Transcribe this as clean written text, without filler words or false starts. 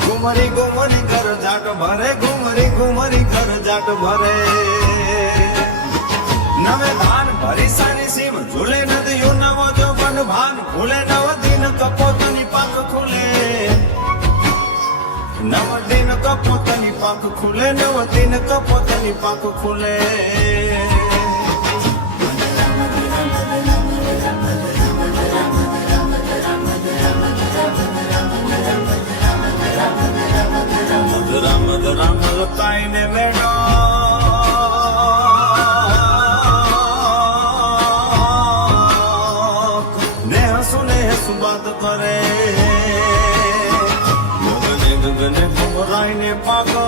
ઘુમરી ઘુમરી ઘર જાટ ભરે ઘુમરી ઘુમરી ઘર જાટ ભરે નવે ભાન ભરી સાની સીમ ઝૂલે નદીઓ નવો જો બન ભાન ભૂલે નવ દિન કપોતની પાક ખુલે નવ દિન કપોતની પાક ખુલે નવ દિન કપોતની પાક ખુલે રામ રામ લતાઈને વેડો ને હસુ બાત કરે ગગને ગગને ઘુમરાઈને પાકો